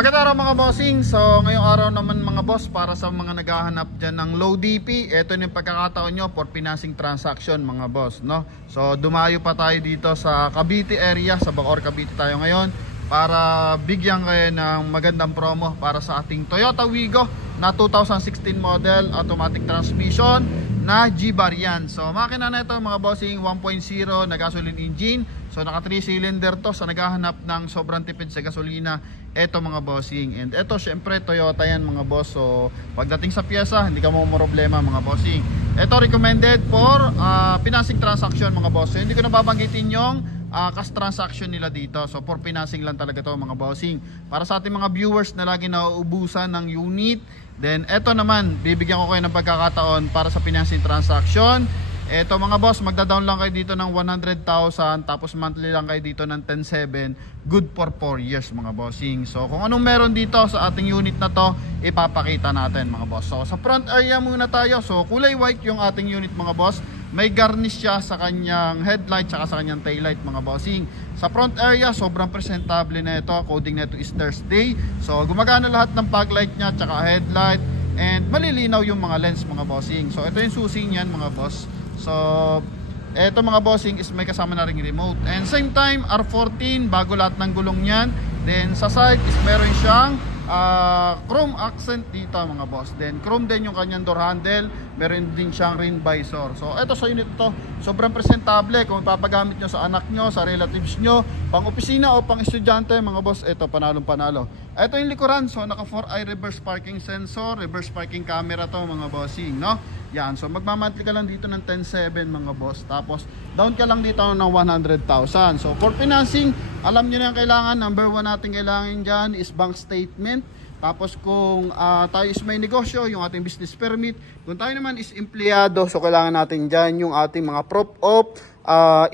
Magandang araw mga bossing. So ngayong araw naman mga boss, para sa mga naghahanap dyan ng low DP, ito yung pagkakataon nyo for financing transaction mga boss, no? So dumayo pa tayo dito sa Cavite area, sa Bacoor, Cavite tayo ngayon para bigyan kayo ng magandang promo para sa ating Toyota Wigo na 2016 model automatic transmission na G-Variant. So makina na ito mga bossing, 1.0 na gasoline engine. So naka 3 cylinder to, sa naghahanap ng sobrang tipid sa gasolina, eto mga bossing. And eto syempre Toyota yan mga boss. So pagdating sa piyesa, hindi ka mo problema mga bossing. Eto recommended for financing transaction mga boss. So hindi ko na babanggitin yung cash transaction nila dito. So for financing lang talaga to mga bossing. Para sa ating mga viewers na lagi nauubusan ng unit, then eto naman, bibigyan ko kayo ng pagkakataon para sa financing transaction. Eto mga boss, magda-down lang kayo dito ng 100,000, tapos monthly lang kayo dito ng 10,700, good for 4 years mga bossing. So kung anong meron dito sa ating unit na to, ipapakita natin mga boss. So sa front area muna tayo. So kulay white yung ating unit mga boss. May garnish siya sa kanyang headlight tsaka sa kanyang taillight mga bossing. Sa front area, sobrang presentable na ito. Coding na ito is Thursday. So gumagana lahat ng fog light nya tsaka headlight, and malilinaw yung mga lens mga bossing. So ito yung susi niyan mga boss. So eto mga bossing is may kasama na ring remote, and same time R14, bago lahat ng gulong niyan. Then sa side is meron siyang chrome accent dito mga boss. Then chrome din yung kanyang door handle, meron din siyang ring visor. So eto sa unit to, sobrang presentable. Kung ipapagamit nyo sa anak nyo, sa relatives nyo, pang opisina o pang estudyante mga boss, eto panalong panalo. Eto yung likuran, so naka 4i reverse parking sensor, reverse parking camera to mga bossing, no? Yan, so magmamantli ka lang dito ng 10,700 mga boss. Tapos down ka lang dito ng 100,000. So for financing, alam nyo na yung kailangan. Number 1 natin kailangan dyan is bank statement. Tapos kung tayo is may negosyo, yung ating business permit. Kung tayo naman is empleyado, so kailangan natin dyan yung ating mga proof of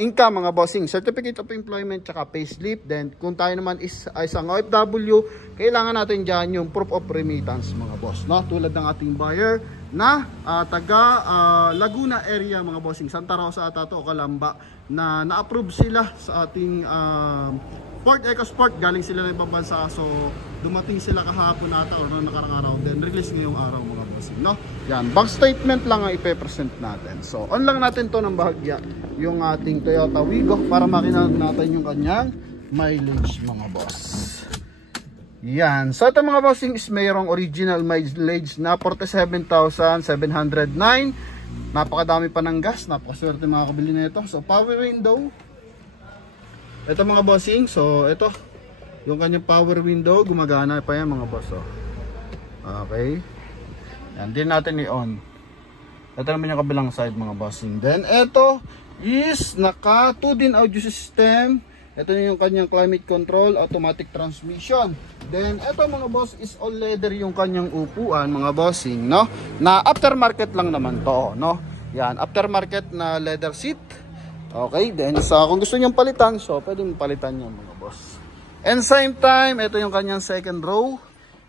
income mga bossing, certificate of employment tsaka payslip. Then kung tayo naman is isang OFW, kailangan natin dyan yung proof of remittance mga boss, no? Tulad ng ating buyer na taga Laguna area mga bossing, Santa Rosa ata to o Calamba, na na-approve sila sa ating Port EcoSport. Galing sila ng ibang bansa, so dumating sila kahapon ata or nakarang araw, then release ngayong araw mga bossing, no? Yan, bank statement lang ang ipe-present natin. So on lang natin to ng bahagya yung ating Toyota Wigo para makita natin yung kanyang mileage mga boss. Yan, so ito mga bossing is mayroong original mileage na 47,709. Napakadami pa ng gas, napakaswerte mga kabili na ito. So power window, ito mga bossing, so ito yung kanyang power window, gumagana pa yan mga boss. Okay, yan din natin i-on. Ito naman yung kabilang side mga bossing. Then ito is naka 2-din audio system. Ito yung kanyang climate control, automatic transmission. Then ito mga boss is all leather yung kanyang upuan mga bossing, no? Na aftermarket lang naman to, no? Yan, aftermarket na leather seat. Okay, then kung gusto niyo palitan, so pwede mo palitan yan mga boss. And same time, ito yung kanyang second row.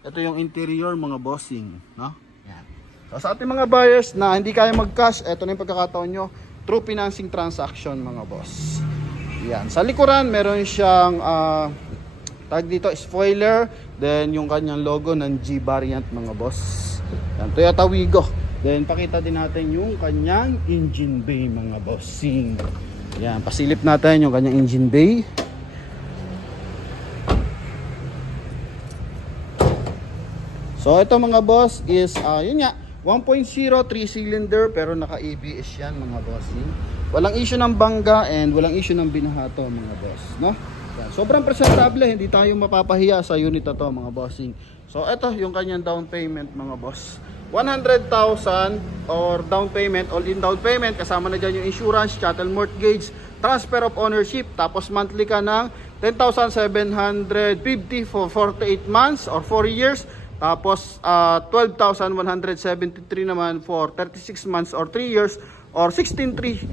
Ito yung interior mga bossing, no? Yan. So sa ating mga buyers na hindi kaya mag-cash, ito na yung pagkakataon nyo through financing transaction mga boss. Yan, sa likuran meron siyang tag dito, spoiler, then yung kanyang logo ng G-Variant mga boss. Yan, Toyota Wigo. Then pakita din natin yung kanyang engine bay mga bossing. Yan, pasilip natin yung kanyang engine bay. So ito mga boss is yun nga, 1.0 3-cylinder pero naka ABS yan mga bossing. Walang issue ng bangga and walang issue ng binahato mga boss, no? Yan, sobrang presentable, hindi tayo mapapahiya sa unit na to mga bossing. So ito yung kanyang down payment mga boss, 100,000 or down payment, all in down payment, kasama na dyan yung insurance, chattel mortgage, transfer of ownership. Tapos monthly ka ng 10,750 for 48 months or 4 years. Tapos 12,173 naman for 36 months or 3 years, or 16,340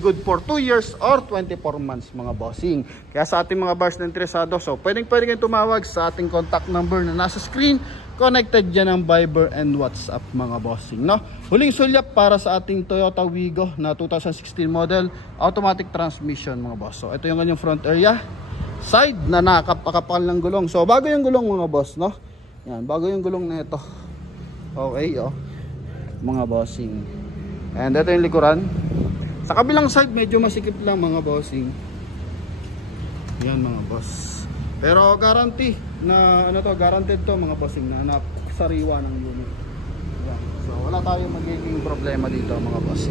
good for 2 years or 24 months mga bossing. Kaya sa ating mga buyers na interesado, so pwede kayong tumawag sa ating contact number na nasa screen. Connected dyan ang Viber and WhatsApp mga bossing, no? Huling sulyap para sa ating Toyota Wigo na 2016 model automatic transmission mga boss. So ito yung kanyang front area. side na nakapakapal ng gulong. So bago yung gulong mga boss, no? Yan, bago yung gulong na ito. Okay, oh. Mga bossing. And ito yung likuran. Sa kabilang side medyo masikip lang mga bossing. Yan mga boss. Pero guarantee na ano to, guaranteed to mga bossing na napasariwa ng unit. Yan. So wala tayong magiging problema dito mga boss.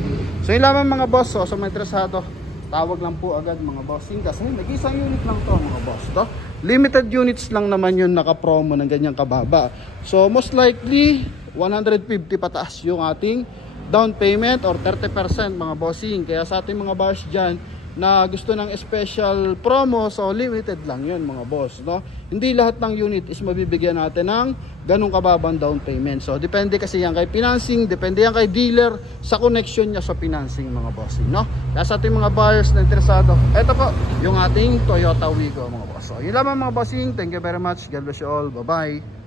So yun lamang mga boss. So sa may interesado, tawag lang po agad mga bossing kasi nag-isang unit lang to mga boss to. Limited units lang naman yun naka-promo ng ganyang kababa. So most likely 150 pataas yung ating down payment or 30% mga bossing. Kaya sa ating mga buyers dyan na gusto ng special promo, so limited lang yun mga boss, no? Hindi lahat ng unit is mabibigyan natin ng ganong kababang down payment. So depende kasi yan kay financing, depende yan kay dealer sa connection niya sa financing mga bossing, no? Kaya sa ating mga buyers na interesado, eto po yung ating Toyota Wigo mga boss. So yun lamang mga bossing. Thank you very much. God bless you all. Bye bye.